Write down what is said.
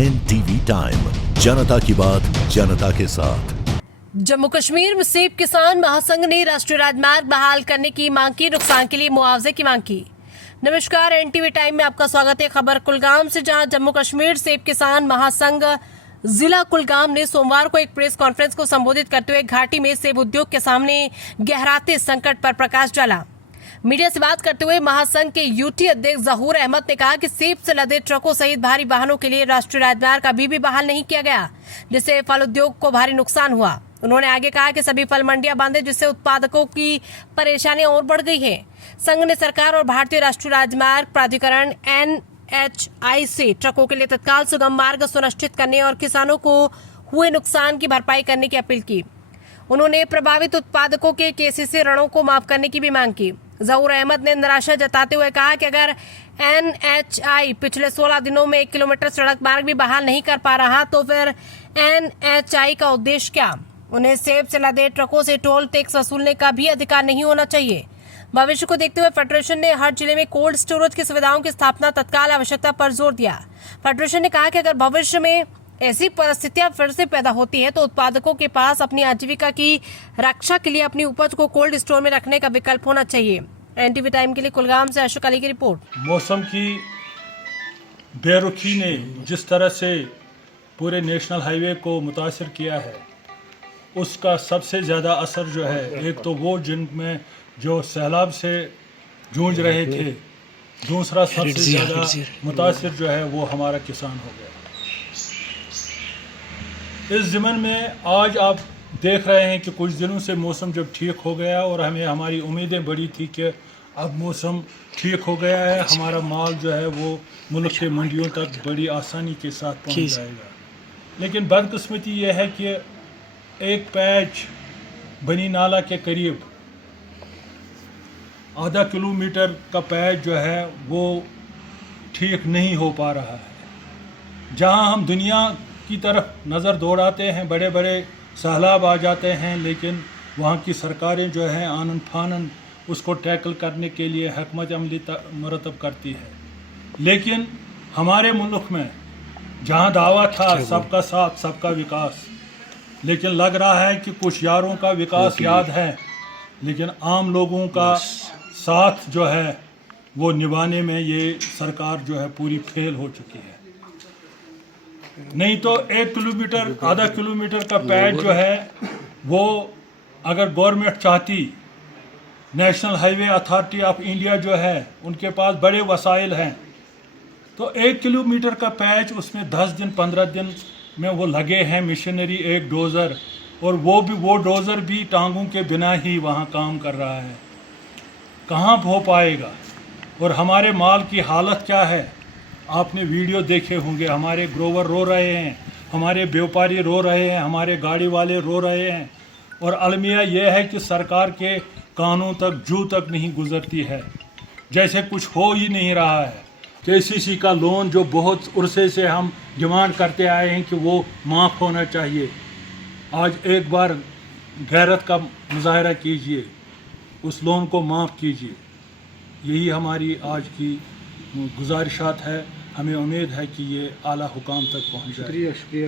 NTV time, जनता की बात जनता के साथ। जम्मू कश्मीर में सेब किसान महासंघ ने राष्ट्रीय राजमार्ग बहाल करने की मांग की, नुकसान के लिए मुआवजे की मांग की। नमस्कार, NTV टाइम में आपका स्वागत है। खबर कुलगाम से, जहां जम्मू कश्मीर सेब किसान महासंघ जिला कुलगाम ने सोमवार को एक प्रेस कॉन्फ्रेंस को संबोधित करते हुए घाटी में सेब उद्योग के सामने गहराते संकट पर प्रकाश डाला। मीडिया से बात करते हुए महासंघ के यूटी अध्यक्ष जहूर अहमद ने कहा कि सेब से लदे ट्रकों सहित भारी वाहनों के लिए राष्ट्रीय राजमार्ग अभी भी बहाल नहीं किया गया, जिससे फल उद्योग को भारी नुकसान हुआ। उन्होंने आगे कहा कि सभी फल मंडियां बंद है, जिससे उत्पादकों की परेशानियां और बढ़ गई है। संघ ने सरकार और भारतीय राष्ट्रीय राजमार्ग प्राधिकरण NHAI से ट्रकों के लिए तत्काल सुगम मार्ग सुनिश्चित करने और किसानों को हुए नुकसान की भरपाई करने की अपील की। उन्होंने प्रभावित उत्पादकों के KCC ऋणों को माफ करने की भी मांग की। जहूर अहमद ने निराशा जताते हुए कहा कि अगर NHAI पिछले 16 दिनों में 1 किलोमीटर सड़क मार्ग भी बहाल नहीं कर पा रहा तो फिर NHAI का उद्देश्य क्या? उन्हें सेब से लदे ट्रकों से टोल टैक्स वसूलने का भी अधिकार नहीं होना चाहिए। भविष्य को देखते हुए फेडरेशन ने हर जिले में कोल्ड स्टोरेज की सुविधाओं की स्थापना तत्काल आवश्यकता पर जोर दिया। फेडरेशन ने कहा कि अगर भविष्य में ऐसी परिस्थितियां फिर से पैदा होती है तो उत्पादकों के पास अपनी आजीविका की रक्षा के लिए अपनी उपज को कोल्ड स्टोर में रखने का विकल्प होना चाहिए। NTV टाइम के लिए कुलगाम से अशोक अली की रिपोर्ट। मौसम की बेरुखी ने जिस तरह से पूरे नेशनल हाईवे को मुतासर किया है, उसका सबसे ज़्यादा असर जो है, एक तो वो जिनमें जो सैलाब से जूझ रहे थे, दूसरा सबसे ज़्यादा मुतासर जो है वो हमारा किसान हो गया। इस ज़मीन में आज आप देख रहे हैं कि कुछ दिनों से मौसम जब ठीक हो गया और हमारी उम्मीदें बड़ी थी कि अब मौसम ठीक हो गया है, हमारा माल जो है वो मुल्क के मंडियों तक बड़ी आसानी के साथ पहुंच जाएगा। लेकिन बदकिस्मती ये है कि एक पैच बनी नाला के करीब आधा किलोमीटर का पैच जो है वो ठीक नहीं हो पा रहा है। जहां हम दुनिया की तरफ नज़र दौड़ाते हैं, बड़े बड़े सैलाब आ जाते हैं, लेकिन वहाँ की सरकारें जो हैं आनन फानन उसको टैकल करने के लिए हिकमत अमली मरतब करती है। लेकिन हमारे मुल्क में जहाँ दावा था सबका साथ सबका विकास, लेकिन लग रहा है कि कुछ यारों का विकास याद है, लेकिन आम लोगों का साथ जो है वो निभाने में ये सरकार जो है पूरी फेल हो चुकी है। नहीं तो 1 किलोमीटर आधा किलोमीटर का पैच जो है वो अगर गवर्नमेंट चाहती, national highway authority of India जो है उनके पास बड़े वसाइल हैं, तो 1 किलोमीटर का पैच उसमें 10 दिन 15 दिन में वो लगे हैं मशीनरी, एक डोज़र, और वो डोज़र भी टांगों के बिना ही वहाँ काम कर रहा है। कहाँ हो पाएगा? और हमारे माल की हालत क्या है? आपने वीडियो देखे होंगे, हमारे ग्रोवर रो रहे हैं, हमारे व्यापारी रो रहे हैं, हमारे गाड़ी वाले रो रहे हैं, और अलमिया यह है कि सरकार के कानों तक जू तक नहीं गुजरती है, जैसे कुछ हो ही नहीं रहा है। KCC का लोन जो बहुत उर्से से हम डिमांड करते आए हैं कि वो माफ़ होना चाहिए, आज एक बार गैरत का मुजाहरा कीजिए, उस लोन को माफ़ कीजिए। यही हमारी आज की गुजारिशात है। हमें उम्मीद है कि ये आला हुकाम तक पहुँच जाए। शुक्रिया।